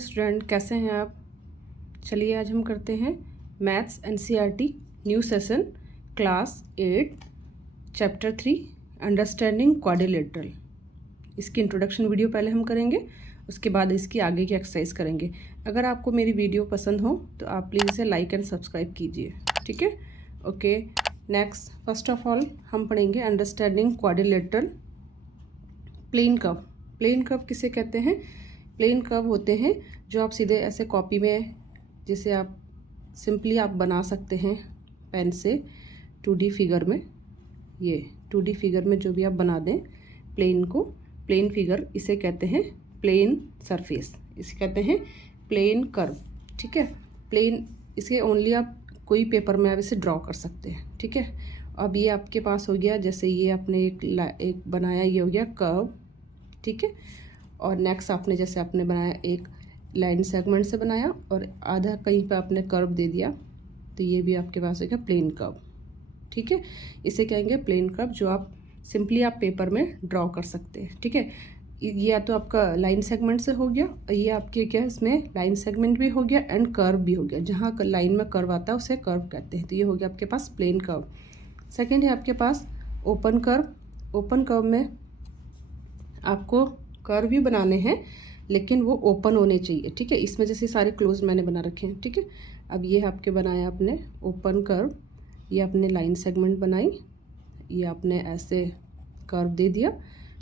Student, कैसे हैं आप। चलिए आज हम करते हैं maths NCERT new session class 8 chapter 3 understanding quadrilateral. इसकी इंट्रोडक्शन वीडियो पहले हम करेंगे, उसके बाद इसकी आगे की एक्सरसाइज करेंगे। अगर आपको मेरी वीडियो पसंद हो तो आप प्लीज़ इसे लाइक एंड सब्सक्राइब कीजिए, ठीक है। Okay, next first of all हम पढ़ेंगे understanding quadrilateral. Plane curve, plane curve किसे कहते हैं? प्लेन कर्व होते हैं जो आप सीधे ऐसे कॉपी में, जिसे आप सिंपली आप बना सकते हैं पेन से 2D फिगर में। ये 2D फिगर में जो भी आप बना दें प्लेन को, प्लेन फिगर, इसे कहते हैं प्लेन सरफेस, इसे कहते हैं प्लेन कर्व, ठीक है। प्लेन, इसे ओनली आप कोई पेपर में आप इसे ड्रॉ कर सकते हैं, ठीक है। अब ये आपके पास हो गया, जैसे ये आपने एक बनाया, ये हो गया कर्व, ठीक है। और नेक्स्ट आपने जैसे आपने बनाया एक लाइन सेगमेंट से बनाया और आधा कहीं पे आपने कर्व दे दिया, तो ये भी आपके पास हो गया प्लेन कर्व, ठीक है। इसे कहेंगे प्लेन कर्व, जो आप सिंपली आप पेपर में ड्रॉ कर सकते हैं, ठीक है। ये या तो आपका लाइन सेगमेंट से हो गया, और ये आपके क्या है, इसमें लाइन सेगमेंट भी हो गया एंड कर्व भी हो गया। जहाँ लाइन में कर्व आता है उसे कर्व कहते हैं। तो ये हो गया आपके पास प्लेन कर्व। सेकेंड है आपके पास ओपन कर्व। ओपन कर्व में आपको कर्व भी बनाने हैं लेकिन वो ओपन होने चाहिए, ठीक है। इसमें जैसे सारे क्लोज मैंने बना रखे हैं, ठीक है। अब ये आपके बनाया आपने ओपन कर्व, ये आपने लाइन सेगमेंट बनाई, ये आपने ऐसे कर्व दे दिया,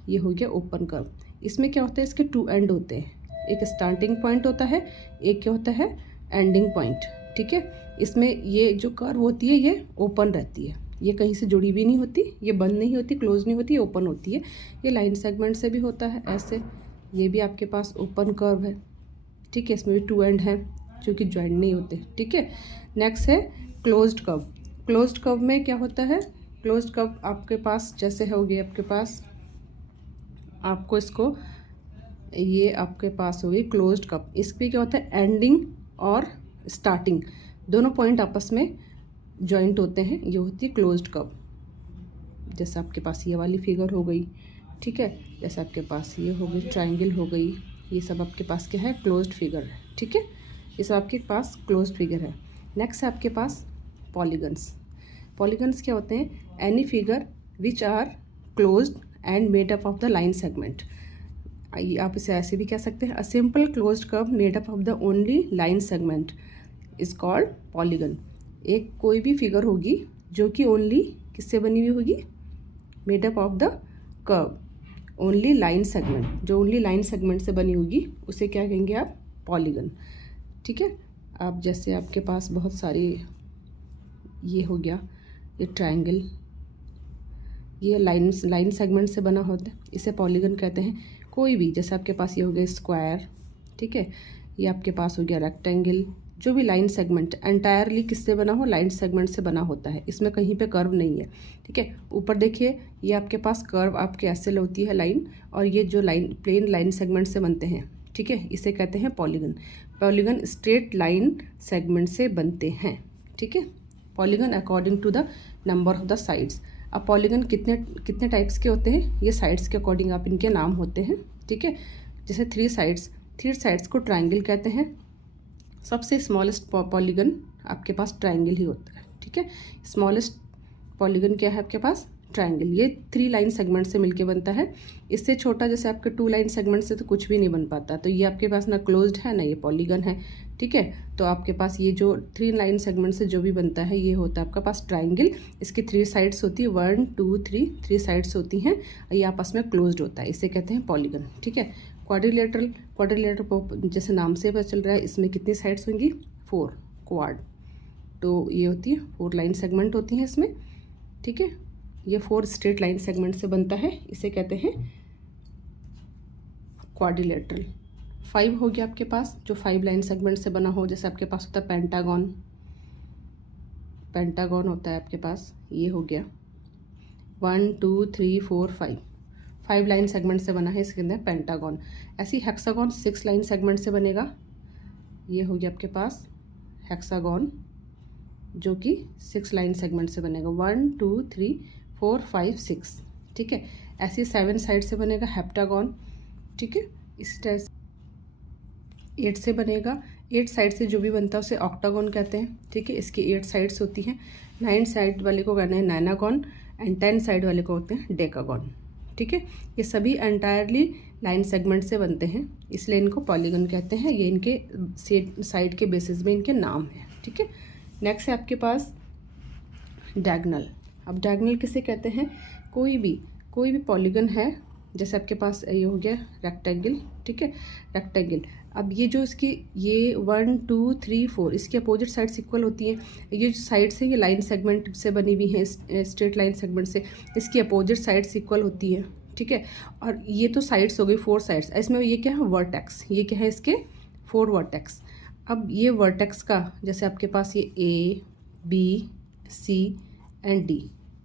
ये हो गया ओपन कर्व। इसमें क्या होता है, इसके 2 एंड होते हैं, एक स्टार्टिंग पॉइंट होता है, एक क्या होता है एंडिंग पॉइंट, ठीक है। इसमें ये जो कर्व होती है ये ओपन रहती है, ये कहीं से जुड़ी भी नहीं होती, ये बंद नहीं होती, क्लोज नहीं होती, ये ओपन होती है। ये लाइन सेगमेंट से भी होता है ऐसे, ये भी आपके पास ओपन कर्व है, ठीक है। इसमें भी 2 एंड हैं जो कि ज्वाइंट नहीं होते, ठीक है। नेक्स्ट है क्लोज्ड कर्व। क्लोज्ड कर्व में क्या होता है, क्लोज्ड कर्व आपके पास जैसे हो गया आपके पास, आपको इसको, ये आपके पास हो गई क्लोज्ड कर्व। इसमें क्या होता है, एंडिंग और स्टार्टिंग दोनों पॉइंट आपस में जॉइंट होते हैं, ये होती है क्लोज्ड कर्व। जैसे आपके पास ये वाली फिगर हो गई, ठीक है। जैसे आपके पास ये हो गई ट्रायंगल हो गई, ये सब आपके पास क्या है, क्लोज्ड फिगर है, ठीक है। ये सब आपके पास क्लोज्ड फिगर है। नेक्स्ट है आपके पास पॉलीगन्स। पॉलीगन्स क्या होते हैं, any figure which are closed and made up of the line segment. आप इसे ऐसे भी कह सकते हैं, a simple closed curve made up of the only line segment is called polygon. एक कोई भी फिगर होगी जो कि ओनली किससे बनी हुई होगी, made up of the curve only line segment, जो ओनली लाइन सेगमेंट से बनी होगी उसे क्या कहेंगे आप, पॉलीगन, ठीक है। आप जैसे आपके पास बहुत सारी, ये हो गया ये ट्रायंगल, ये लाइन सेगमेंट से बना होता है, इसे पॉलीगन कहते हैं। कोई भी, जैसे आपके पास ये हो गया स्क्वायर, ठीक है, ये आपके पास हो गया रेक्टेंगल, जो भी लाइन सेगमेंट एंटायरली किससे बना हो, लाइन सेगमेंट से बना होता है, इसमें कहीं पे कर्व नहीं है, ठीक है। ऊपर देखिए ये आपके पास कर्व आपके ऐसे होती है लाइन, और ये जो लाइन प्लेन लाइन सेगमेंट से बनते हैं, ठीक है, इसे कहते हैं polygon. Polygon straight line segment से बनते हैं, ठीक है। Polygon according to the number of the sides. अब पॉलीगन कितने कितने टाइप्स के होते हैं, ये साइड्स के अकॉर्डिंग आप इनके नाम होते हैं, ठीक है। जैसे 3 साइड्स को ट्रायंगल कहते हैं। सबसे स्मॉलेस्ट पॉलीगन आपके पास ट्रायंगल ही होता है, ठीक है। स्मॉलेस्ट पॉलीगन क्या है आपके पास, ट्रायंगल। ये 3 लाइन सेगमेंट से मिलके बनता है। इससे छोटा जैसे आपके 2 लाइन सेगमेंट से तो कुछ भी नहीं बन पाता, तो ये आपके पास ना क्लोज्ड है ना ये पॉलीगन है, ठीक है। तो आपके पास ये जो 3 लाइन सेगमेंट से जो भी बनता है ये होता है आपका पास ट्रायंगल। इसकी 3 साइड्स होती है, 1 2 3 साइड्स होती हैं, और ये आपस में क्लोज्ड होता है, इसे कहते हैं पॉलीगन, ठीक है। क्वाड्रिलेटरल जैसे नाम से पता चल रहा है, इसमें कितनी साइड्स होंगी, 4 क्वाड, तो ये होती है 4 लाइन सेगमेंट होती हैं इसमें, ठीक है। ये 4 स्ट्रेट लाइन सेगमेंट से बनता है, इसे कहते हैं क्वाड्रिलेटरल। 5 हो गया आपके पास, जो 5 लाइन सेगमेंट से बना हो, जैसे आपके पास होता है पेंटागन, पेंटागन होता है आपके पास, ये हो गया 1 2 3 4 5 लाइन सेगमेंट से बना है, इसके अंदर पेंटागन। ऐसी हेक्सागन 6 लाइन सेगमेंट से बनेगा, ये हो गया आपके पास हेक्सागन, जो कि 6 लाइन सेगमेंट से बनेगा, 1 2 3 4 5 6, ठीक है। ऐसे 7 साइड से बनेगा हेप्टागन, ठीक है। इस तरह 8 से बनेगा। 8 साइड से जो भी बनता है उसे ऑक्टागोन कहते हैं, ठीक है। इसकी 8 साइड्स होती हैं। 9 साइड वाले को कहते हैं नाइनागॉन एंड 10 साइड वाले को होते हैं डेकागॉन, ठीक है। ये सभी एंटायरली लाइन सेगमेंट से बनते हैं, इसलिए इनको पॉलीगन कहते हैं। ये इनके साइड के बेसिस में इनके नाम हैं, ठीक है। नेक्स्ट है आपके पास डायगोनल। अब डायगोनल किसे कहते हैं? कोई भी पॉलीगन है, जैसे आपके पास ये हो गया रेक्टेंगल, ठीक है, रेक्टेंगल। अब ये जो इसकी ये 1 2 3 4 इसकी अपोजिट साइड्स इक्वल होती हैं। ये जो साइड्स है ये लाइन सेगमेंट से बनी हुई हैं, स्ट्रेट लाइन सेगमेंट से, इसकी अपोजिट साइड्स इक्वल होती हैं, ठीक है। और ये तो साइड्स हो गई 4 साइड्स। इसमें ये क्या है? वर्टेक्स। ये क्या है? इसके 4 वर्टेक्स। अब ये वर्टेक्स का जैसे आपके पास ये A B C and D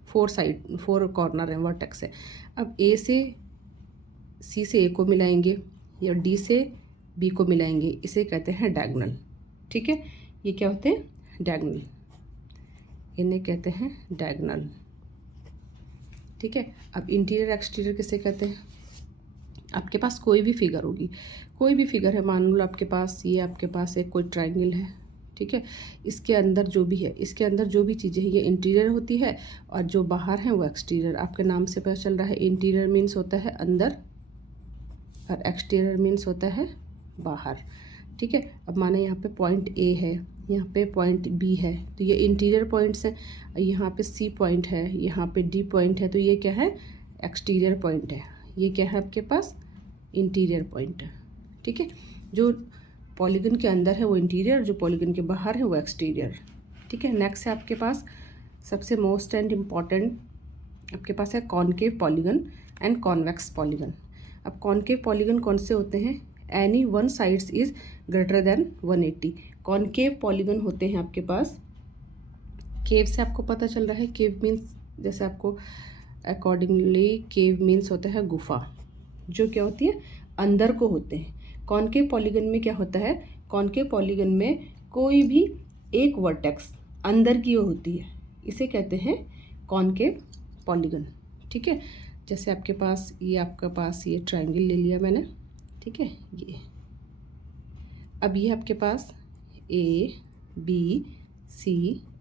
4 corner है, वर्टेक्स है। अब A से C से A को मिलाएंगे या D से B को मिलाएंगे, इसे कहते हैं डायगोनल, ठीक है। ये क्या होते हैं? डायगोनल, इन्हें कहते हैं डायगोनल, ठीक है। अब इंटीरियर एक्सटीरियर किसे कहते हैं? आपके पास कोई भी फिगर होगी, कोई भी फिगर है, मान लो आपके पास ये आपके पास एक कोई ट्रायंगल है, ठीक है। इसके अंदर जो भी है, इसके अंदर जो भी चीज़ें हैं ये इंटीरियर होती है और जो बाहर है वो एक्सटीरियर। आपके नाम से पता चल रहा है, इंटीरियर मीन्स होता है अंदर और एक्सटीरियर मीन्स होता है बाहर, ठीक है। अब माने यहाँ पे पॉइंट A है, यहाँ पे पॉइंट B है, तो ये इंटीरियर पॉइंट्स हैं। यहाँ पे C पॉइंट है, यहाँ पे D पॉइंट है, तो ये क्या है? एक्सटीरियर पॉइंट है। ये क्या है आपके पास? इंटीरियर पॉइंट है, ठीक है। जो पॉलीगन के अंदर है वो इंटीरियर, जो पॉलीगन के बाहर है वो एक्सटीरियर, ठीक है। नेक्स्ट है आपके पास सबसे मोस्ट एंड इम्पॉर्टेंट, आपके पास है concave polygon and convex polygon. अब कॉनकेव पॉलीगन कौन से होते हैं? Any one sides is greater than 180। Concave polygon होते हैं आपके पास, केव से आपको पता चल रहा है, केव मीन्स जैसे आपको अकॉर्डिंगली केव मीन्स होता है गुफा, जो क्या होती है? अंदर को होते हैं। कॉनकेव पॉलीगन में क्या होता है? कॉनकेव पॉलीगन में कोई भी एक वर्टेक्स अंदर की ओर होती है, इसे कहते हैं कॉनकेव पॉलीगन, ठीक है। जैसे आपके पास ये ट्रायंगल ले लिया मैंने, ठीक है। ये अब ये आपके पास A B C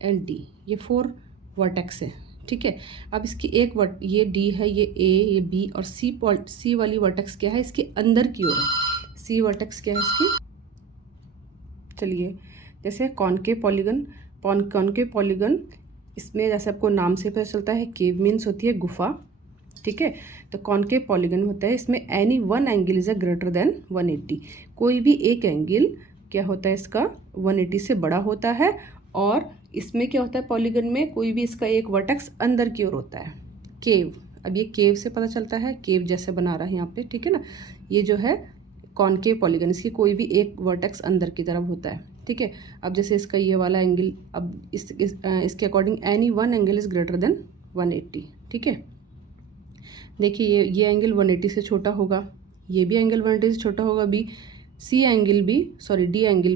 and D, ये 4 वर्टेक्स है, ठीक है। अब इसकी एक ये D है, ये A, ये B और C वाली वर्टेक्स क्या है? इसके अंदर की ओर है। C वर्टेक्स क्या है इसकी? चलिए, जैसे कॉनकेव पॉलीगन इसमें जैसे आपको नाम से पता चलता है, केव मीन्स होती है गुफा, ठीक है। तो कॉनकेव पॉलीगन होता है, इसमें any one angle is a greater than 180। कोई भी एक एंगल क्या होता है इसका? 180 से बड़ा होता है। और इसमें क्या होता है? पॉलीगन में कोई भी इसका एक वर्टेक्स अंदर की ओर होता है। केव, अब ये केव से पता चलता है, केव जैसे बना रहा है यहाँ पे, ठीक है ना। ये जो है कॉनकेव पॉलीगन, इसकी कोई भी एक वर्टेक्स अंदर की तरफ होता है, ठीक है। अब जैसे इसका ये वाला एंगल, अब इसके according any one angle is greater than 180, ठीक है। देखिए ये एंगल 180 से छोटा होगा, ये भी एंगल 180 से छोटा होगा, डी एंगल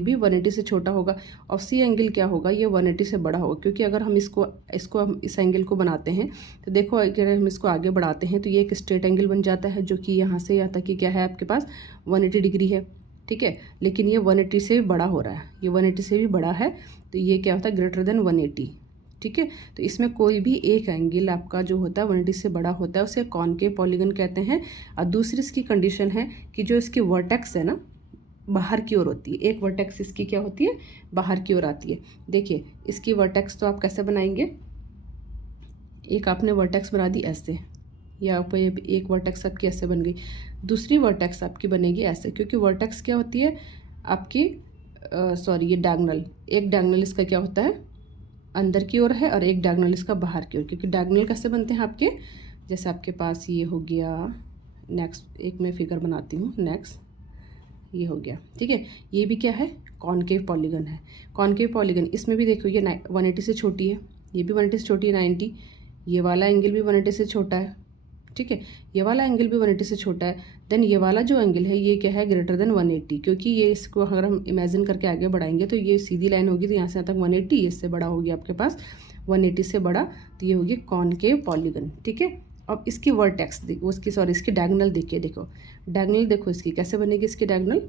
भी 180 से छोटा होगा, और सी एंगल क्या होगा? ये 180 से बड़ा होगा। क्योंकि अगर हम इस एंगल को बनाते हैं तो देखो, अगर हम इसको आगे बढ़ाते हैं तो ये एक स्ट्रेट एंगल बन जाता है, जो कि यहाँ से यहाँ तक कि क्या है आपके पास 180 डिग्री है, ठीक है। लेकिन ये 180 से भी बड़ा हो रहा है, ये 180 से भी बड़ा है, तो ये क्या होता है? ग्रेटर देन 180, ठीक है। तो इसमें कोई भी एक एंगल आपका जो होता है 180 से बड़ा होता है, उसे कॉनकेव पॉलीगन कहते हैं। और दूसरी इसकी कंडीशन है कि जो इसकी वर्टेक्स है ना, बाहर की ओर होती है। एक वर्टेक्स इसकी क्या होती है? बाहर की ओर आती है। देखिए इसकी वर्टेक्स तो आप कैसे बनाएंगे? एक आपने वर्टेक्स बना दी ऐसे, या पे एक वर्टेक्स आपकी ऐसे बन गई, दूसरी वर्टेक्स आपकी बनेगी ऐसे, क्योंकि वर्टेक्स क्या होती है आपकी ये डायगोनल, एक डायगोनल इसका क्या होता है? अंदर की ओर है, और एक डायगोनल इसका बाहर की ओर। क्योंकि डायगोनल कैसे बनते हैं आपके? जैसे आपके पास ये हो गया, नेक्स्ट एक मैं फिगर बनाती हूँ, नेक्स्ट ये हो गया, ठीक है। ये भी क्या है? कॉनकेव पॉलीगन है। कॉनकेव पॉलीगन, इसमें भी देखो ये 180 से छोटी है, ये भी 180 से छोटी है 90, ये वाला एंगल भी 180 से छोटा है, ठीक है। ये वाला एंगल भी 180 से छोटा है। देन ये वाला जो एंगल है ये क्या है? ग्रेटर देन 180, क्योंकि ये इसको अगर हम इमेजिन करके आगे बढ़ाएंगे तो ये सीधी लाइन होगी, तो यहाँ से यहाँ तक 180, इससे बड़ा होगी आपके पास 180 से बड़ा, तो ये होगी कॉनकेव पॉलीगन, ठीक है। अब इसकी वर्टेक्स इसकी डायगोनल देखिए, देखो डायगोनल देखो इसकी कैसे बनेगी। इसकी डायगोनल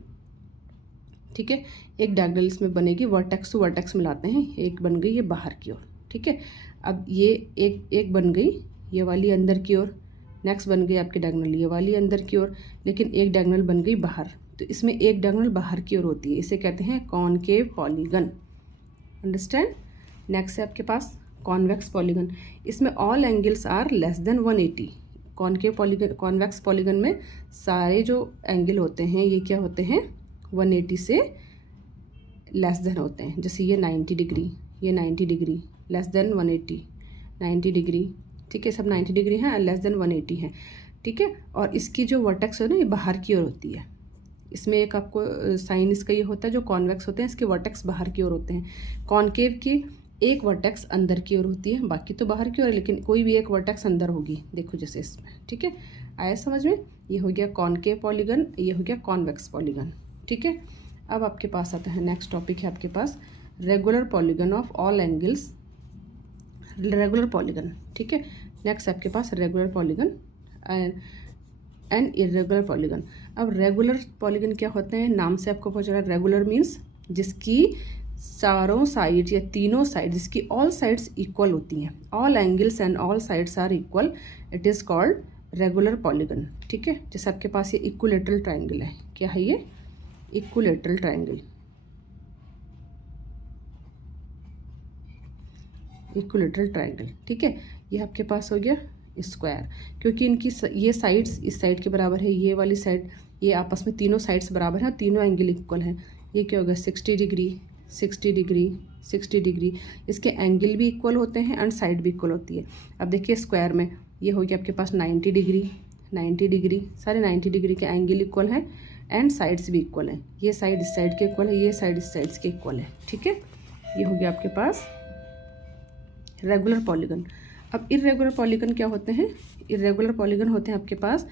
ठीक है। एक डायगोनल इसमें बनेगी, वर्टेक्स टू वर्टेक्स मिलाते हैं, एक बन गई ये बाहर की ओर, ठीक है। अब ये एक बन गई ये वाली अंदर की ओर, नेक्स्ट बन गई आपकी डायगोनल ये वाली अंदर की ओर, लेकिन एक डायगोनल बन गई बाहर, तो इसमें एक डायगोनल बाहर की ओर होती है, इसे कहते हैं कॉनकेव पॉलीगन। अंडरस्टैंड। नेक्स्ट है आपके पास कॉन्वेक्स पॉलीगन। इसमें all angles are less than 180। Concave polygon, convex polygon में सारे जो एंगल होते हैं ये क्या होते हैं, 180 से लेस देन होते हैं। जैसे ये 90 डिग्री, ये 90 डिग्री, लेस देन 180, 90 डिग्री, ठीक है, सब 90 डिग्री हैं, लेस देन 180 है, ठीक है। और इसकी जो वर्टेक्स है ना ये बाहर की ओर होती है। इसमें एक आपको साइन इसका ये होता है, जो कॉन्वेक्स होते हैं इसके वर्टेक्स बाहर की ओर होते हैं। कॉनकेव की एक वर्टेक्स अंदर की ओर होती है, बाकी तो बाहर की ओर है, लेकिन कोई भी एक वर्टेक्स अंदर होगी, देखो जैसे इसमें, ठीक है। आया समझ में? ये हो गया कॉनकेव पॉलीगन, ये हो गया कॉन्वेक्स पॉलीगन, ठीक है। अब आपके पास आता है नेक्स्ट टॉपिक है आपके पास regular polygon of all angles, regular polygon, ठीक है। नेक्स्ट आपके पास regular polygon and irregular polygon. अब रेगुलर पॉलीगन क्या होते हैं, नाम से आपको पता चला, रेगुलर मीन्स जिसकी चारों साइड या तीनों साइड, जिसकी ऑल साइड्स इक्वल होती हैं, all angles and all sides are equal, it is called regular polygon, ठीक है। जैसे आपके पास ये इक्विलेटरल ट्राइंगल है, क्या है ये, इक्विलेटरल ट्राइंगल, इक्विलेटरल ट्राइंगल, ठीक है। ये आपके पास हो गया स्क्वायर, क्योंकि इनकी ये साइड्स इस साइड के बराबर है, ये वाली साइड, ये आपस में तीनों साइड्स बराबर हैं, तीनों एंगल इक्वल हैं। ये क्या होगा 60 डिग्री, 60 डिग्री, 60 डिग्री, इसके एंगल भी इक्वल होते हैं एंड साइड भी इक्वल होती है। अब देखिए स्क्वायर में ये हो गया आपके पास 90 डिग्री, 90 डिग्री, सारे 90 डिग्री के एंगल इक्वल हैं एंड साइड्स भी इक्वल हैं। ये साइड इस साइड के इक्वल है, ये साइड इस साइड्स के इक्वल है, ठीक है। ये हो गया आपके पास रेगुलर पॉलीगन। अब इर्रेगुलर पॉलीगन क्या होते हैं, इर्रेगुलर पॉलीगन होते हैं आपके पास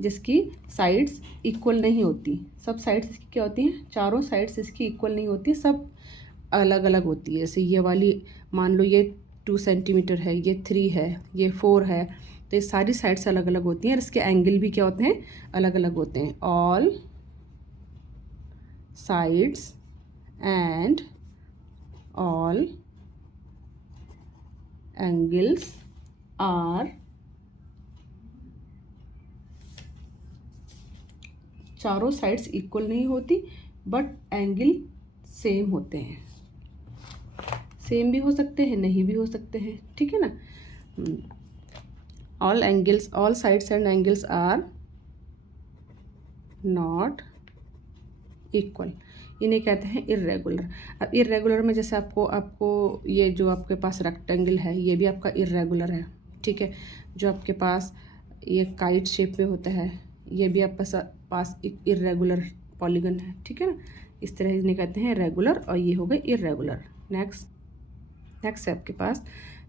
जिसकी साइड्स इक्वल नहीं होती, सब साइड्स इसकी क्या होती हैं, चारों साइड्स इसकी इक्वल नहीं होती, सब अलग अलग होती है। जैसे ये वाली मान लो ये 2 सेंटीमीटर है, ये 3 है, ये 4 है, तो ये सारी साइड्स अलग अलग होती हैं और इसके एंगल भी क्या होते हैं, अलग अलग होते हैं। All sides and all angles are, चारों साइड्स इक्वल नहीं होती बट एंगल सेम होते हैं, सेम भी हो सकते हैं नहीं भी हो सकते हैं, ठीक है ना। All angles, all sides and angles are not equal, इन्हें कहते हैं इर्रेगुलर। अब इर्रेगुलर में जैसे आपको ये जो आपके पास रेक्टेंगल है ये भी आपका इर्रेगुलर है, ठीक है। जो आपके पास ये काइट शेप में होता है ये भी आपके पास एक इर्रेगुलर पॉलीगन है, ठीक है ना। इस तरह इन्हें कहते हैं रेगुलर और ये हो गए इर्रेगुलर। नेक्स्ट है आपके पास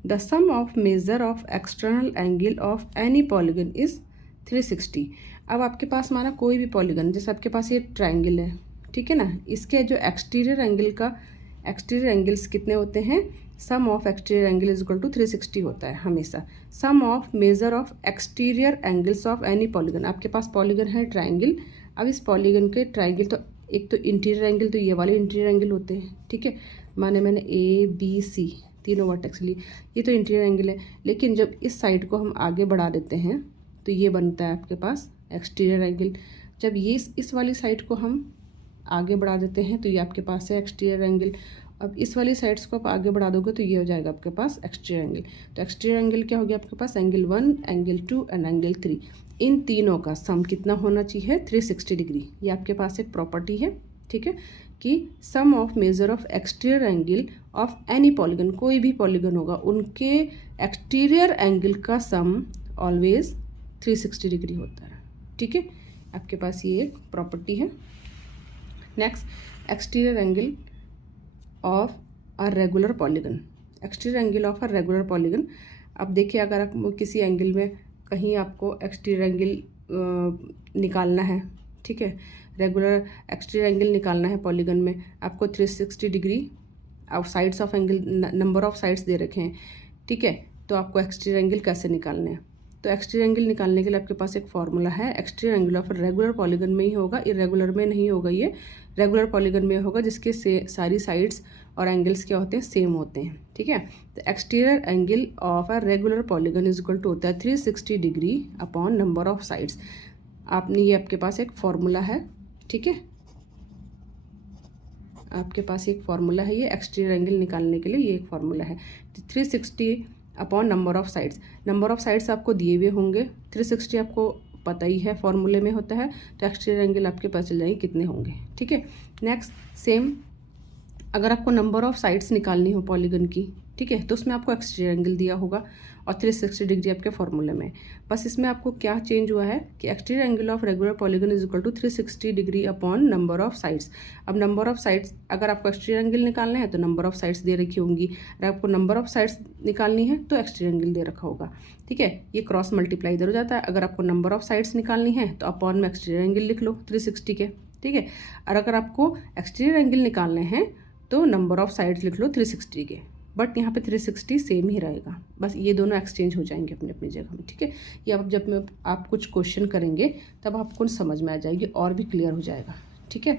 the sum of measure of external angle of any polygon is 360। अब आपके पास माना कोई भी पॉलीगन, जैसे आपके पास ये ट्राइंगल है, ठीक है ना, इसके जो एक्सटीरियर एंगल्स कितने होते हैं, sum of exterior angle is equal to 360 होता है हमेशा। Sum of measure of exterior angles of any polygon, आपके पास पॉलीगन है ट्राइंगल, अब इस पॉलीगन के ट्राइंगल तो एक तो इंटीरियर एंगल, तो ये वाले इंटीरियर एंगल होते हैं, ठीक है। मैंने ABC तीनों वर्टेक्स लिए, ये तो इंटीरियर एंगल है, लेकिन जब इस साइड को हम आगे बढ़ा देते हैं तो ये बनता है आपके पास एक्सटीरियर एंगल। जब ये इस वाली साइड को हम आगे बढ़ा देते हैं तो ये आपके पास है एक्सटीरियर एंगल। अब इस वाली साइड्स को आप आगे बढ़ा दोगे तो ये हो जाएगा आपके पास एक्सटीरियर एंगल। तो एक्सटीरियर एंगल क्या हो गया आपके पास, एंगल 1, एंगल 2 एंड एंगल 3, इन तीनों का सम कितना होना चाहिए, 360 डिग्री। ये आपके पास एक प्रॉपर्टी है, ठीक है, कि sum of measure of exterior angle of any polygon, कोई भी पॉलीगन होगा उनके एक्सटीरियर एंगल का सम ऑलवेज 360 डिग्री होता है, ठीक है। आपके पास ये एक प्रॉपर्टी है। Next exterior angle of a regular polygon, exterior angle of a regular polygon. अब देखिए अगर आप किसी एंगल में कहीं आपको एक्सटीरियर एंगल निकालना है, ठीक है, रेगुलर एक्सटीरियर एंगल निकालना है पॉलीगन में, आपको 360 डिग्री अब sides of angle, number of sides दे रखे हैं, ठीक है। तो आपको एक्सटीरियर एंगल कैसे निकालने हैं, तो एक्सटीरियर एंगल निकालने के लिए आपके पास एक फॉर्मूला है, exterior angle of regular polygon में ही होगा, इरेगुलर में नहीं होगा ये। रेगुलर पॉलीगन में होगा जिसके सारी साइड्स और एंगल्स क्या होते हैं, सेम होते हैं। ठीक है, तो exterior angle of a regular polygon is equal to होता है 360 degree upon number of sides. आपने ये आपके पास एक फॉर्मूला है, ठीक है, आपके पास एक फार्मूला है, ये एक्सटीरियर एंगल निकालने के लिए ये एक फार्मूला है 360 upon number of sides. Number of sides आपको दिए हुए होंगे, 360 आपको पता ही है फॉर्मूले में होता है, तो एक्सटीरियर एंगल आपके पास चल जाएंगे कितने होंगे। ठीक है, नेक्स्ट सेम, अगर आपको नंबर ऑफ साइड्स निकालनी हो पॉलीगन की, ठीक है, तो उसमें आपको एक्सटीरियर एंगल दिया होगा और 360 डिग्री आपके फॉर्मूले में। बस इसमें आपको क्या चेंज हुआ है कि exterior angle of regular polygon is equal to 360 degree upon number of sides. अब नंबर ऑफ साइड्स, अगर आपको एक्सटीरियर एंगल निकालना है तो नंबर ऑफ साइड्स दे रखी होंगी, अगर आपको नंबर ऑफ साइड्स निकालनी है तो एक्सटीरियर एंगल दे रखा होगा। ठीक है, ये क्रॉस मल्टीप्लाई इधर हो जाता है। अगर आपको नंबर ऑफ साइड्स निकालनी है तो अपॉन में एक्सटीरियर एंगल लिख लो 360 के। ठीक है, और अगर आपको एक्सटीरियर एंगल निकालने हैं तो नंबर ऑफ साइड्स लिख लो 360 के, बट यहाँ पे 360 सेम ही रहेगा, बस ये दोनों एक्सचेंज हो जाएंगे अपनी अपनी जगह में। ठीक है, ये अब जब में आप कुछ क्वेश्चन करेंगे तब आपको समझ में आ जाएगी और भी क्लियर हो जाएगा। ठीक है,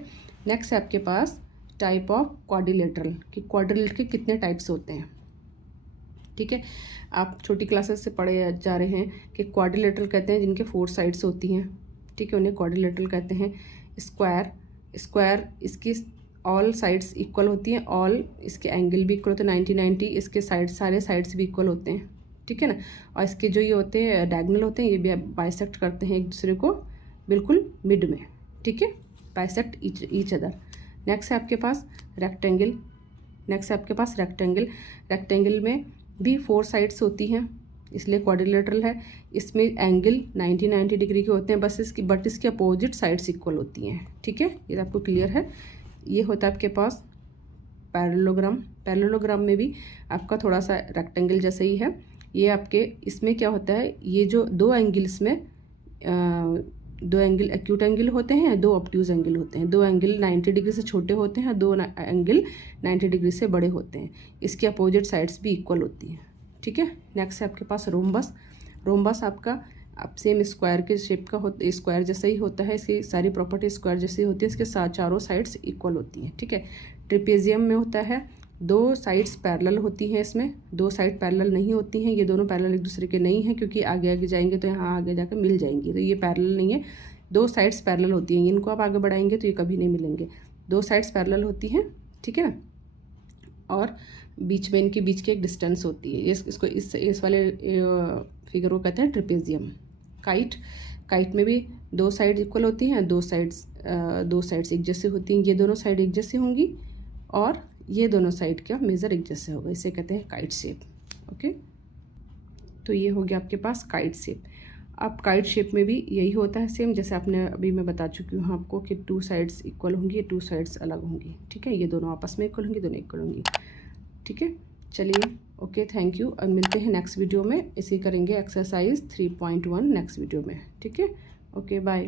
नेक्स्ट है आपके पास टाइप ऑफ क्वाड्रिलेटरल, कि क्वाड्रिलेटरल के कितने टाइप्स होते हैं। ठीक है, आप छोटी क्लासेस से पढ़े जा रहे हैं कि क्वाड्रिलेटरल कहते हैं जिनके 4 साइड्स होती हैं। ठीक है, उन्हें क्वाड्रिलेटरल कहते हैं। स्क्वायर इसकी ऑल साइड्स इक्वल होती हैं, ऑल इसके एंगल भी इक्वल होते हैं 90-90, इसके सारे साइड्स भी इक्वल होते हैं। ठीक है ना, और इसके जो ये होते हैं डायगोनल होते हैं, ये भी बाइसेक्ट करते हैं एक दूसरे को बिल्कुल मिड में। ठीक है, बाइसेक्ट ईच अदर। नेक्स्ट है आपके पास रेक्टेंगल। रेक्टेंगल में भी 4 साइड्स होती हैं, इसलिए क्वाड्रिलेटरल है। इसमें एंगल 90-90 डिग्री के होते हैं, बस इसकी अपोजिट साइड्स इक्वल होती हैं। ठीक है, ये आपको क्लियर है। ये होता है आपके पास पैरेललोग्राम में भी आपका थोड़ा सा रेक्टेंगल जैसा ही है। ये आपके इसमें क्या होता है, ये जो 2 एंगल्स में 2 एंगल एक्यूट एंगल होते हैं, 2 ऑब्ट्यूज एंगल होते हैं। 2 एंगल 90 डिग्री से छोटे होते हैं, 2 एंगल 90 डिग्री से बड़े होते हैं। इसकी अपोजिट साइड्स भी इक्वल होती हैं। ठीक है, नेक्स्ट है आपके पास रोम्बस आपका अब सेम स्क्वायर के शेप का होता है, स्क्वायर जैसा ही होता है, इसकी सारी प्रॉपर्टी स्क्वायर जैसी होती है, इसके साथ चारों साइड्स इक्वल होती हैं। ठीक है, ट्रिपेजियम में होता है 2 साइड्स पैरेलल होती हैं, इसमें 2 साइड पैरेलल नहीं होती हैं, ये दोनों पैरेलल एक दूसरे के नहीं हैं, क्योंकि आगे आगे जाएंगे तो यहाँ आगे जाकर मिल जाएंगी, तो ये पैरेलल नहीं है। 2 साइड्स पैरेलल होती हैं, इनको आप आगे बढ़ाएंगे तो ये कभी नहीं मिलेंगे। 2 साइड्स पैरेलल होती हैं। ठीक है ना, और बीच में इनके बीच की एक डिस्टेंस होती है, इसको इस वाले फिगर को कहते हैं ट्रिपेजियम। काइट में भी 2 साइड इक्वल होती हैं, 2 साइड्स एक जैसी होती हैं, ये दोनों साइड एक जैसी होंगी और ये दोनों साइड का मेज़र एक जैसे होगा, इसे कहते हैं काइट शेप। ओके, तो ये हो गया आपके पास काइट शेप। अब काइट शेप में भी यही होता है सेम, जैसे आपने अभी मैं बता चुकी हूँ आपको कि 2 साइड्स इक्वल होंगी, 2 साइड्स अलग होंगी। ठीक है, ये दोनों आपस में इक्वल होंगी, दोनों इक्वल होंगी। ठीक है, चलिए ओके, थैंक यू। अब मिलते हैं नेक्स्ट वीडियो में, इसी करेंगे एक्सरसाइज 3.1 नेक्स्ट वीडियो में। ठीक है, ओके बाय।